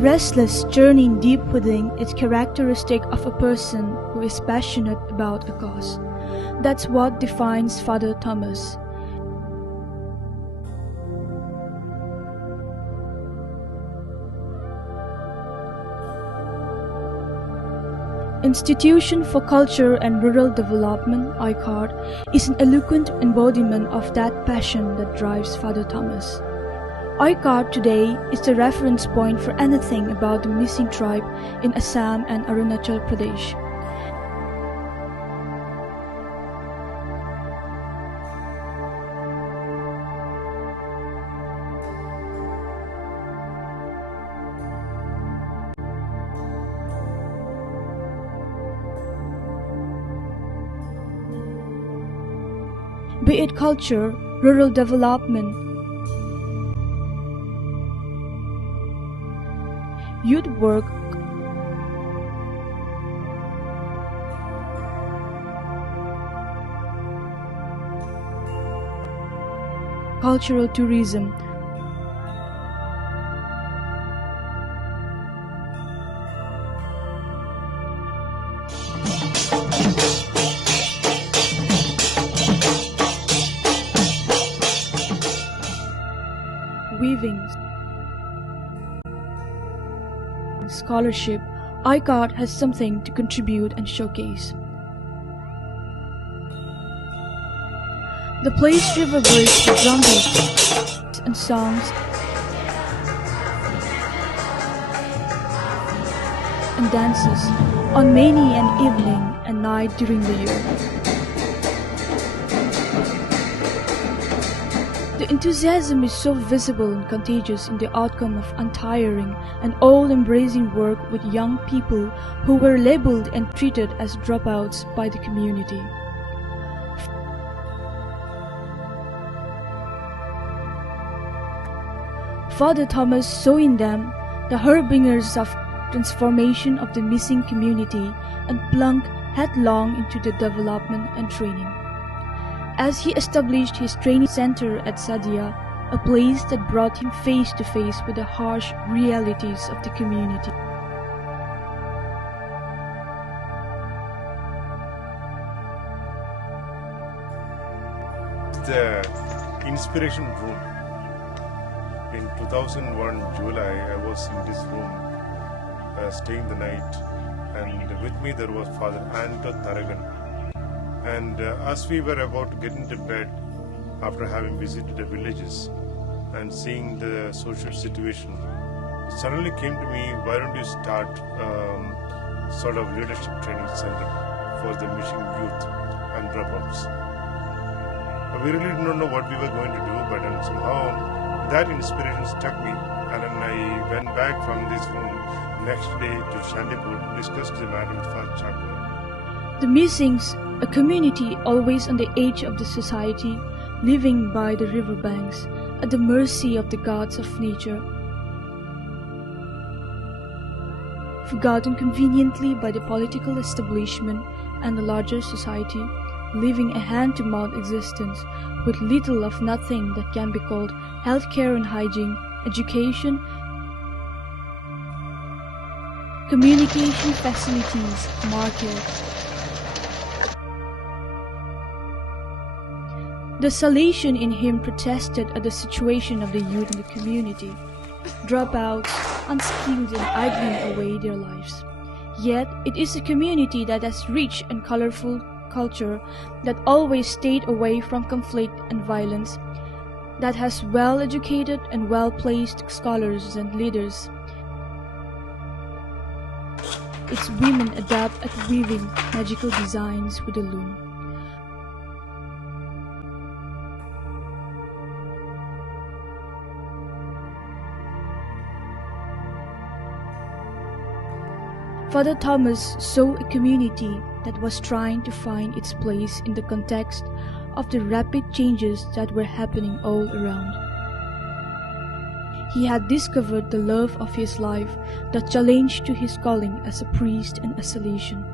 restless journeying deep within is characteristic of a person who is passionate about a cause. That's what defines Father Thomas. Institution for Culture and Rural Development, ICARD, is an eloquent embodiment of that passion that drives Father Thomas. ICARD today is the reference point for anything about the missing tribe in Assam and Arunachal Pradesh. Be it culture, rural development, youth work, cultural tourism, weaving, scholarship, ICARD has something to contribute and showcase. The place reverberates with drumbeats and songs and dances on many an evening and night during the year. The enthusiasm is so visible and contagious in the outcome of untiring and all-embracing work with young people who were labeled and treated as dropouts by the community. Father Thomas saw in them the harbingers of transformation of the missing community and plunged headlong into the development and training. As he established his training center at Sadia, a place that brought him face to face with the harsh realities of the community. The Inspiration Room. In 2001 July, I was in this room staying the night, and with me there was Father Anto Taragan. And as we were about to get into bed, after having visited the villages and seeing the social situation, it suddenly came to me, why don't you start sort of leadership training center for the missing youth and dropouts. We really did not know what we were going to do, but then somehow that inspiration struck me, and then I went back from this room next day to Shandipur, discussed the matter with Father Chakma. The Missings, a community always on the edge of the society, living by the riverbanks, at the mercy of the gods of nature, forgotten conveniently by the political establishment and the larger society, living a hand-to-mouth existence with little of nothing that can be called healthcare and hygiene, education, communication facilities, market. The Salesian in him protested at the situation of the youth in the community, dropouts, unskilled and idling away their lives. Yet it is a community that has rich and colorful culture, that always stayed away from conflict and violence, that has well-educated and well-placed scholars and leaders. Its women adapt at weaving magical designs with the loom. Father Thomas saw a community that was trying to find its place in the context of the rapid changes that were happening all around. He had discovered the love of his life that challenged to his calling as a priest and a Salesian.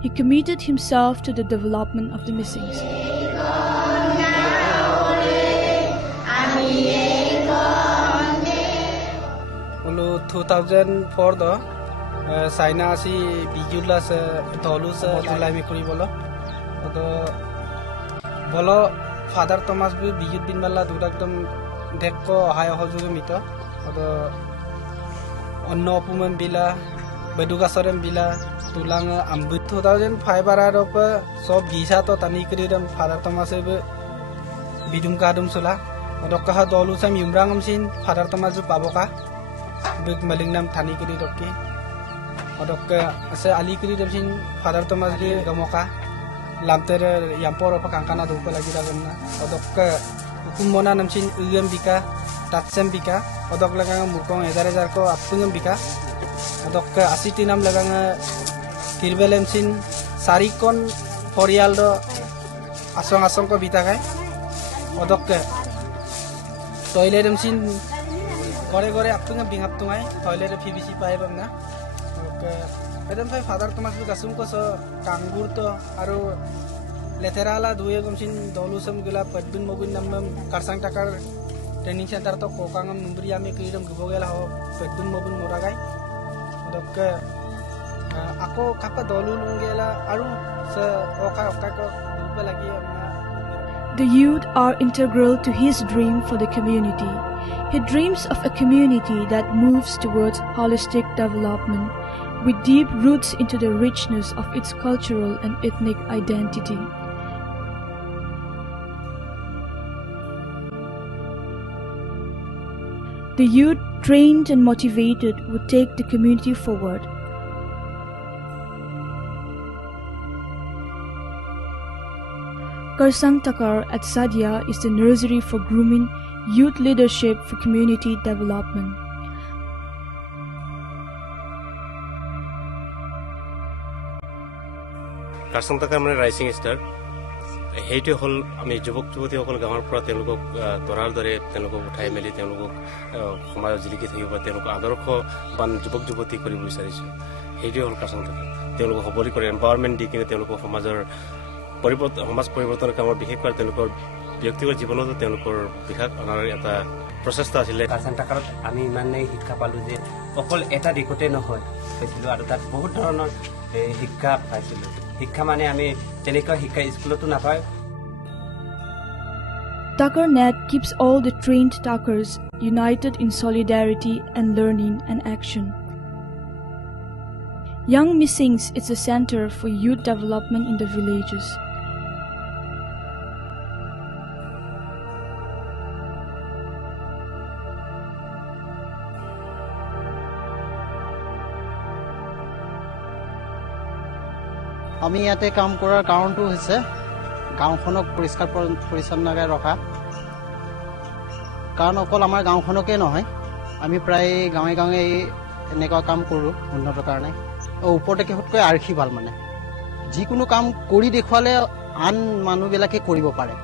He committed himself to the development of the Missings. Olo tho 2004 do China asi bijula se dolus July me kuri bolo to bolo Father Thomas bi bijut bin mala dura ekdom dekko hay hojuge mito to onno opumen bila beduga sorem bila tulang ambut 2005 ara rop sob gisa to tani kri dam Father Thomas be bidum kadum sula dokka dolu sam yumrangam sin Father Thomas ju paboka big malingnam thani kri dokki odokka ase ali kri dam sin Father Thomas ge gamoka lamter yampor opa kankana dupa lagi dagamna odokka hukummona nam sin uyam bika tatsem bika odok lagang mukong 1000 ko apungam bika odokka 80 nam lagang tirbelem sin sarikon porial do asong ko bita kai odokka toilet sin gore apungam bingap tungai toilet PVC pai bamna oke edam phai Father Thomas bu kasum ko so kangur to aru leterala duye gumsin dolusam gula padbin mogun namam karsang takar training center to kokangam numbri ame kirim gubogela ho padbin mogun moragai oke ako kapa dolu lungela aru se oka ko dupa lagi amna. The youth are integral to his dream for the community. He dreams of a community that moves towards holistic development with deep roots into the richness of its cultural and ethnic identity. The youth, trained and motivated, would take the community forward. Karsang Takar at Sadia is the nursery for grooming youth leadership for community development. Karsang Takar mane rising star. Heite hol ami jubok juboti hokol gamar pura teloko torar dore teloko uthai meli teloko samaj jiliki thakiba teloko adarkho ban jubok juboti kori bisariche heite hol Karsang Takar teloko hobori kore empowerment dikine teloko samajor সমাজ পৰিৱৰ্তনৰ কামৰ বিশেষকৈ তেওঁলোকৰ ব্যক্তিগত জীৱনতো তেওঁলোকৰ বিশেষ অনাৰ এটা প্ৰচেষ্টা আছিলে। কাৰ্চাং টাকাৰত আমি ইমানেই শিক্ষা পালোঁ যে অকল এটা দিশতে নহয় পাইছিলোঁ আৰু তাত বহুত ধৰণৰ শিক্ষা পাইছিলোঁ। শিক্ষা মানে আমি তেনেকুৱা শিক্ষা স্কুলতো নাপায়। Takar Net keeps all the trained Takars united in solidarity and learning and action. Young Missings is a center for youth development in the villages. আমি ইয়াতে কাম কৰাৰ কাৰণটো হৈছে গাঁওখনক পৰিষ্কাৰ পৰিচ্ছন্নকৈ ৰখা কাৰণ অকল আমাৰ গাঁওখনকে নহয় আমি প্ৰায় গাঁৱে গাঁৱে এনেকুৱা কাম কৰোঁ উন্নতৰ কাৰণে ওপৰতে কিহতকৈ আৰ্খি ভাল মানে যিকোনো কাম কৰি দেখুৱালে আন মানুহবিলাকে কৰিব পাৰে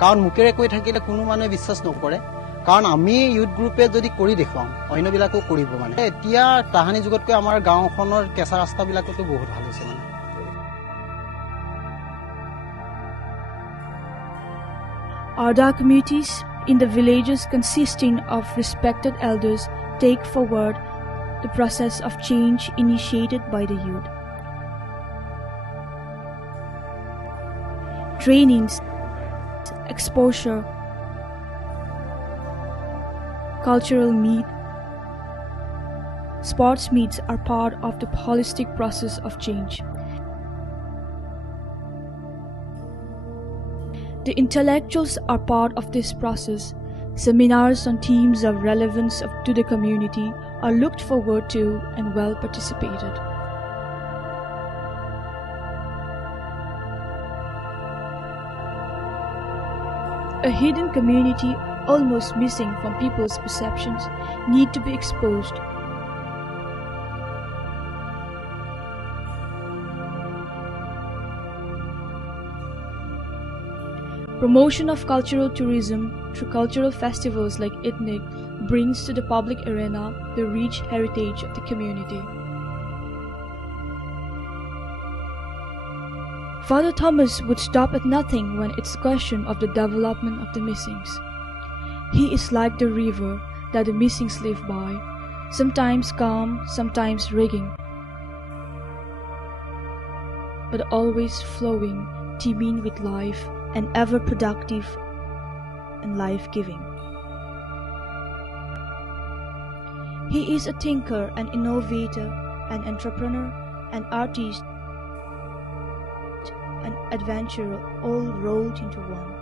কাৰণ মুখেৰে কৈ থাকিলে কোনো মানুহে বিশ্বাস নকৰে কাৰণ আমি ইউথ গ্ৰুপে যদি কৰি দেখুৱাওঁ অন্যবিলাকেও কৰিব মানে এতিয়া তাহানি যুগতকৈ আমাৰ গাঁওখনৰ কেঁচা ৰাস্তাবিলাকতো বহুত ভাল হৈছে মানে Arda communities in the villages consisting of respected elders take forward the process of change initiated by the youth. Trainings, exposure, cultural meet, sports meets are part of the holistic process of change. The intellectuals are part of this process. Seminars on themes of relevance to the community are looked forward to and well participated. A hidden community almost missing from people's perceptions need to be exposed. Promotion of cultural tourism through cultural festivals like Ethnic brings to the public arena the rich heritage of the community. Father Thomas would stop at nothing when it's question of the development of the Missings. He is like the river that the Missings live by, sometimes calm, sometimes rigging, but always flowing, teeming with life, and ever productive and life-giving. He is a thinker, an innovator, an entrepreneur, an artist, an adventurer, all rolled into one.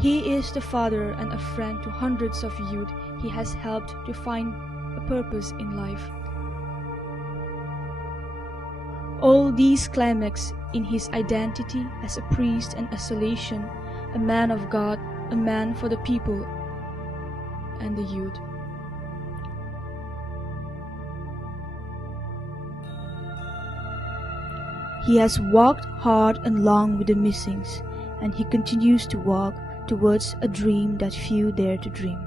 He is the father and a friend to hundreds of youth he has helped to find a purpose in life. All these climax in his identity as a priest and isolation, a man of God, a man for the people and the youth. He has walked hard and long with the missings, and he continues to walk towards a dream that few dare to dream.